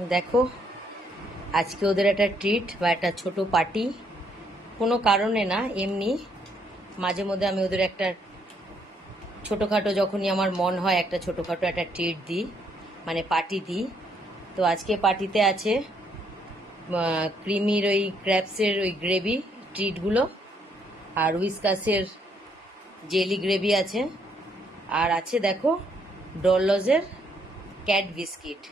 দেখো আজকে ওদের একটা ট্রিট বা একটা ছোট পার্টি, কোনো কারণে না, এমনি মাঝে মধ্যে আমি ওদের একটা ছোটোখাটো, যখনই আমার মন হয় একটা ছোটোখাটো একটা ট্রিট দিই, মানে পার্টি দিই। তো আজকে পার্টিতে আছে ক্রিমির ওই ক্র্যাবসের ওই গ্রেভি ট্রিটগুলো, আর উইসকাসের জেলি গ্রেভি আছে, আর আছে দেখো ডলজের ক্যাট বিস্কিট।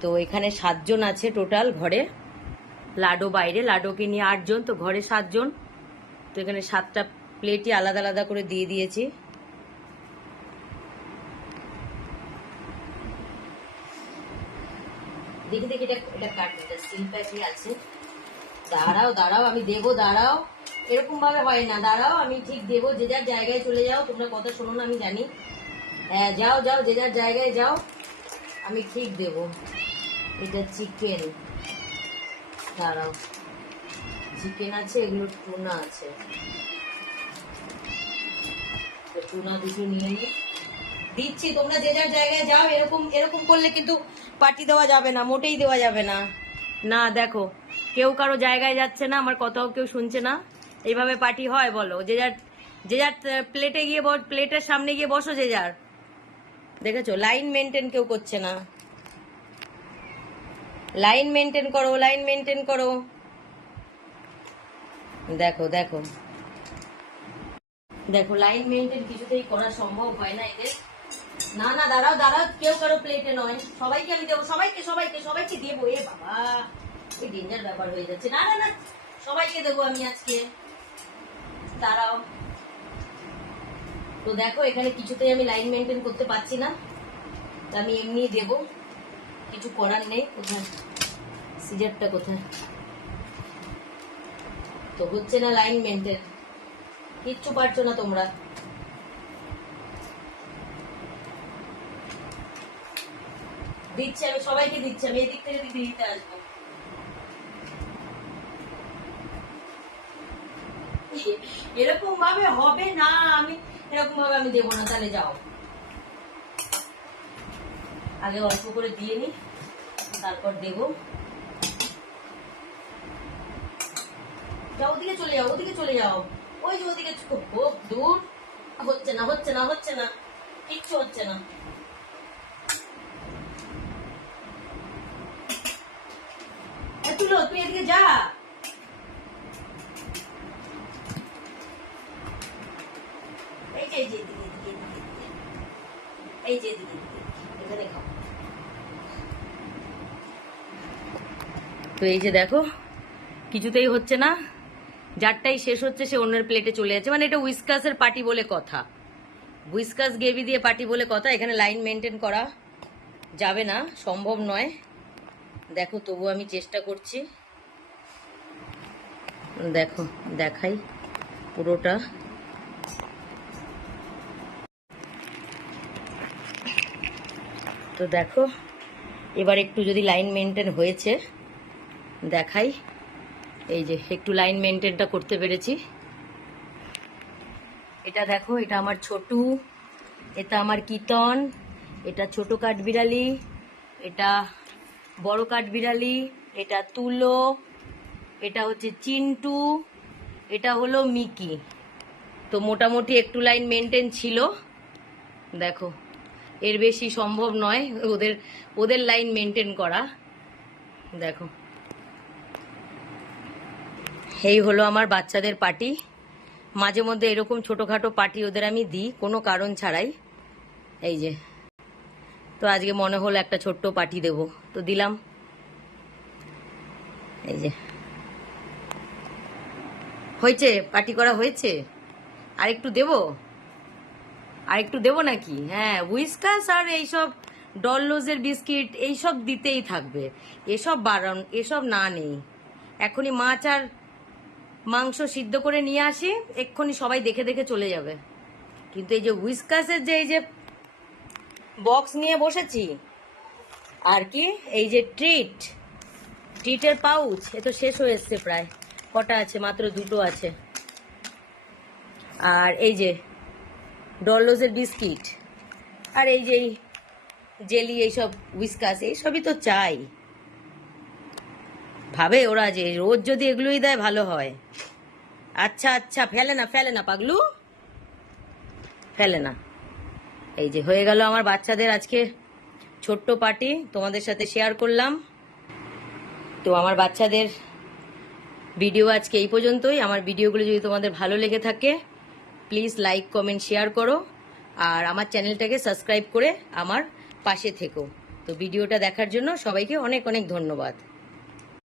তো এখানে 7 জন আছে টোটাল ঘরে, লাডো বাইরে, লাডোকে নিয়ে 8 জন, তো ঘরে 7 জন। তো এখানে 7টা প্লেটই আলাদা আলাদা করে দিয়ে দিয়েছি। দেখি দেখি এটা কাট, এটা স্টিল প্যাকই আছে। দাঁড়াও দাঁড়াও, আমি দেবো, দাঁড়াও, এরকম ভাবে হয় না, দাঁড়াও আমি ঠিক দেবো। যে যার জায়গায় চলে যাও, তোমরা কথা শোনো না আমি জানি। হ্যাঁ যাও যাও, যে যার জায়গায় যাও, আমি ঠিক দেবো। এটা চিকেন, দাঁড়াও, চিকেন আছে, এগুলো টুনা আছে, টুনা দুটো নিয়ে নিই, দিচ্ছি। তোমরা যে যার জায়গায় যাও। এরকম এরকম করলে কিন্তু পার্টি দেওয়া যাবে না, মোটেই দেওয়া যাবে না। না দেখো, কেউ কারো জায়গায় যাচ্ছে না, আমার কথাও কেউ শুনছে না। এইভাবে পার্টি হয় বলো? যে যার প্লেটে গিয়ে প্লেটের সামনে গিয়ে বসো যে যার। দেখেছো, লাইন মেনটেন কেউ করছে না। লাইন মেনটেন করো, লাইন মেনটেন করো। দেখো দেখো দেখো, লাইন মেনটেন কিছুতেই করা সম্ভব হয় না এদের। না না, দাঁড়াও দাঁড়াও, কেউ কারো প্লেটে নয়, সবাইকে আমি দেবো, সবাইকে সবাইকে সবাইকে দেবো। এ বাবা, এই ডেঞ্জার ব্যাপার হয়ে যাচ্ছে। না না না, সবাইকে দেবো আমি আজকে, দাঁড়াও। তো দেখো এখানে কিছুতেই আমি লাইন মেনটেন করতে পারছি না, আমি এমনি দেবো, কিছু করার নেই। কোথায় সিজারটা, কোথায়? তো হচ্ছে না লাইন মেনটেন, কিচ্ছু পারছো না তোমরা। দিচ্ছি আমি, সবাইকে দিচ্ছি আমি, এদিক থেকে দিতে আসবো। এরকম ভাবে হবে না, আমি এরকম ভাবে আমি দেবো না। তাহলে যাও, আগে অল্প করে দিয়ে নি, তারপর দেবো। যাও, ওদিকে চলে যাও, ওদিকে চলে যাও, ওই যে ওদিকে, খুব দূর। হচ্ছে না হচ্ছে না হচ্ছে না, কিচ্ছু হচ্ছে না। তুলো, তুই এদিকে যা। এই যে এদিকে, এই যে এদিকে, এখানে খাও। তো এই যে দেখো, কিছুতেই হচ্ছে না, যারটাই শেষ হচ্ছে সে অন্যের প্লেটে চলে যাচ্ছে। মানে এটা উইসকাসের পার্টি বলে কথা, উইসকাস গ্রেভি দিয়ে পার্টি বলে কথা। এখানে লাইন মেনটেন করা যাবে না, সম্ভব নয়। দেখো তবু আমি চেষ্টা করছি। দেখো দেখাই পুরোটা। তো দেখো এবার একটু যদি লাইন মেনটেন হয়েছে দেখাই। এই যে একটু লাইন মেনটেনটা করতে পেরেছি। এটা দেখো, এটা আমার ছোটু, এটা আমার কিটন, এটা ছোট কাঠবিড়ালি, এটা বড় কাঠবিড়ালি, এটা তুলো, এটা হচ্ছে চিন্টু, এটা হলো মিকি। তো মোটামুটি একটু লাইন মেনটেন ছিল। দেখো এর বেশি সম্ভব নয় ওদের ওদের লাইন মেনটেন করা। দেখো এই হলো আমার বাচ্চাদের পার্টি। মাঝে মধ্যে এরকম ছোটোখাটো পার্টি ওদের আমি দিই, কোনো কারণ ছাড়াই। এই যে, তো আজকে মনে হলো একটা ছোট্ট পার্টি দেবো, তো দিলাম। এই যে হয়েছে, পার্টি করা হয়েছে। আর একটু দেবো, আর একটু দেবো নাকি? হ্যাঁ, উইসকাস আর এইসব ডললোজের বিস্কিট এইসব দিতেই থাকবে। এসব বারণ, এসব না নেই। এখনই মাছ আর মাংস সিদ্ধ করে নিয়ে আসি, এক্ষুনি সবাই দেখে দেখে চলে যাবে। কিন্তু এই যে উইসকাসের যে এই যে বক্স নিয়ে বসেছি, আর কি এই যে ট্রিটের পাউচ, এ তো শেষ হয়ে এসছে প্রায়। কটা আছে? মাত্র 2টো আছে। আর এই যে ডললোজের বিস্কিট, আর এই যে জেলি, এইসব উইসকাস, এইসবই তো চাই। ভাবে ওরা যে রোজ যদি এগুলোই দেয় ভালো হয়। আচ্ছা আচ্ছা, ফেলে না পাগলু, ফেলে না। এই যে হয়ে গেল আমার বাচ্চাদের আজকে ছোট্ট পার্টি, তোমাদের সাথে শেয়ার করলাম। তো আমার বাচ্চাদের ভিডিও আজকে এই পর্যন্তই। আমার ভিডিওগুলো যদি তোমাদের ভালো লেগে থাকে প্লিজ লাইক কমেন্ট শেয়ার করো, আর আমার চ্যানেলটাকে সাবস্ক্রাইব করে আমার পাশে থেকো। তো ভিডিওটা দেখার জন্য সবাইকে অনেক অনেক ধন্যবাদ।